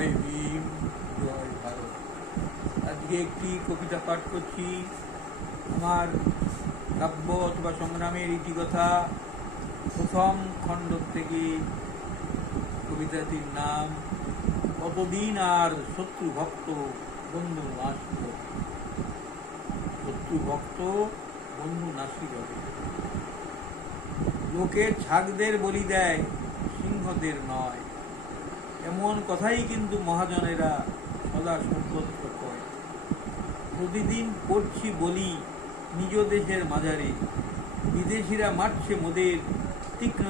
জয় ভীম, জয় ভারত। আজকে একটি কবিতা পাঠ করছি। আমার কাব্য অথবা সংগ্রামের ইতিকথা প্রথম খণ্ড থেকে কবিতাটির নাম কতদিন আর শত্রু ভক্ত বন্ধু নাশিল শত্রু ভক্ত বন্ধু নাশিল লোকের ছাগদের বলি দেয়, সিংহদের নয়। এমন কথাই কিন্তু মহাজনেরা সদা সর্বত্র কয় প্রতিদিন করছি বলি নিজ দেশের মাজারে, বিদেশিরা মারছে মোদের তীক্ষ্ণ,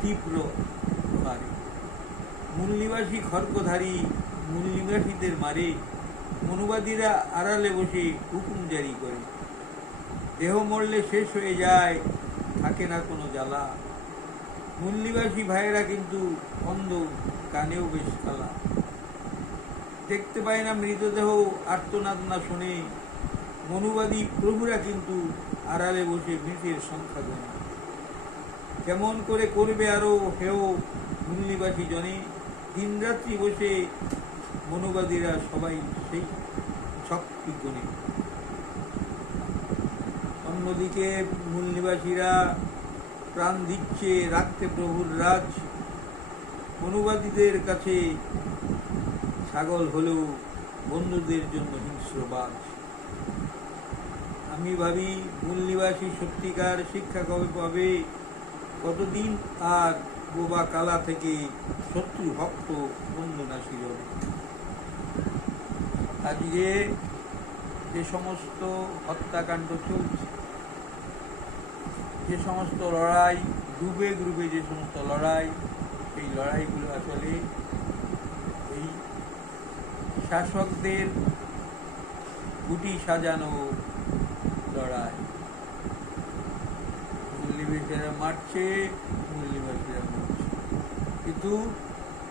তীব্র প্রহারে। মূলনিবাসী খর্গধারী মূলনিবাসীদের মারে, মনুবাদীরা আড়ালে বসে হুকুম জারি করে। দেহ মরলে শেষ হয়ে যায়, থাকে না কোনো জ্বালা। মূলনিবাসী ভাইয়েরা কিন্তু অন্ধ, কানেও বেশ কালা। দেখতে পায় না মৃতদেহ, আর্তনাদ না শোনে। মনুবাদী প্রভুরা কিন্তু আড়ালে বসে মৃতের সংখ্যা গণে কেমন করে করবে আরও হেও মূলনিবাসী জনে। দিনরাত্রি বসে মনুবাদীরা সবাই সেই শক্তি গণে অন্যদিকে মূলনিবাসীরা প্রাণ দিচ্ছে রাখতে প্রভুর রাজ। অনুবাদীদের কাছে ছাগল হলেও বন্ধুদের জন্য হিংস্রবাজ আমি ভাবি, মূল নিবাসী সত্যিকার শিক্ষা কবে পাবে? কতদিন আর বোবা কালা থেকে শত্রু ভক্ত নাসি হবে আজকে যে সমস্ত হত্যাকাণ্ড চলছে যে সমস্ত লড়াই গ্রুপে গ্রুপে যে সমস্ত লড়াই সেই লড়াইগুলো আসলে এই শাসকদের গুটি সাজানো লড়াই। মূল্যবাসীরা মারছে মূল্যবাসীরা মরছে। কিন্তু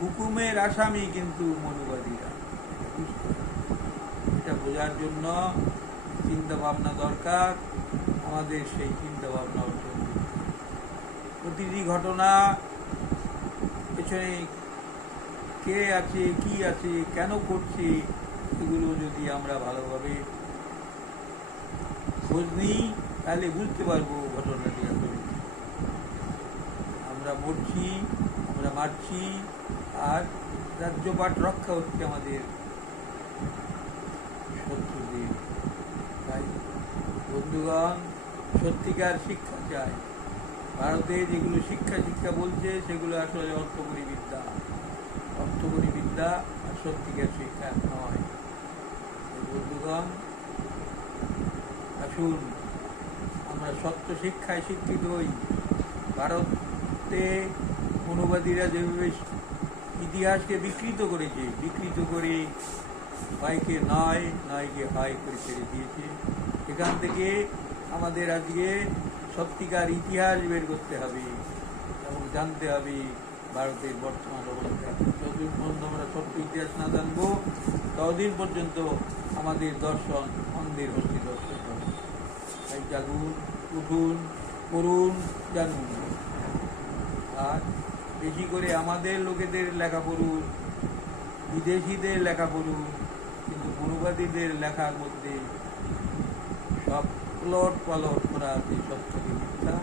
হুকুমের আসামি কিন্তু মনুবাদীরা। এটা বোঝার জন্য চিন্তা ভাবনা দরকার। আমাদের সেই চিন্তা ভাবনা প্রতিটি ঘটনা পেছনে কে আছে, কি আছে, কেন করছে, এগুলো যদি আমরা ভালোভাবে খোঁজ নিই, তাহলে বুঝতে পারব ঘটনাটি আসলে আমরা মরছি, আমরা মারছি, আর রাজ্যপাট রক্ষা হচ্ছে আমাদের শত্রুদের। তাই বন্ধুগণ সত্যিকার শিক্ষা চাই। ভারতে যেগুলো শিক্ষা শিক্ষা বলছে, সেগুলো আসলে অর্থকরী বিদ্যা। অর্থকরী বিদ্যা আর সত্যিকার শিক্ষা নয়। বন্ধুগণ, আসুন, আমরা সত্য শিক্ষায় শিক্ষিত হই। ভারতে অনুবাদীরা যেভাবে ইতিহাসকে বিকৃত করেছে, বিকৃত করে বাইকে নয় নয়কে হয় করে ছেড়ে দিয়েছে। এখান থেকে আমাদের আজকে সত্যিকার ইতিহাস বের করতে হবে এবং জানতে হবে ভারতের বর্তমান অবস্থা। যতদিন পর্যন্ত আমরা সত্য ইতিহাস না জানব, ততদিন পর্যন্ত আমাদের দর্শন অন্ধের হস্তি দর্শন হবে। তাই জাগুন, উঠুন করুন জানুন। আর বেশি করে আমাদের লোকেদের লেখা পড়ুন, বিদেশিদের লেখা পড়ুন, কিন্তু অনুবাদীদের লেখার মধ্যে সব প্লট পালট করা আছে সব থেকে মিথ্যা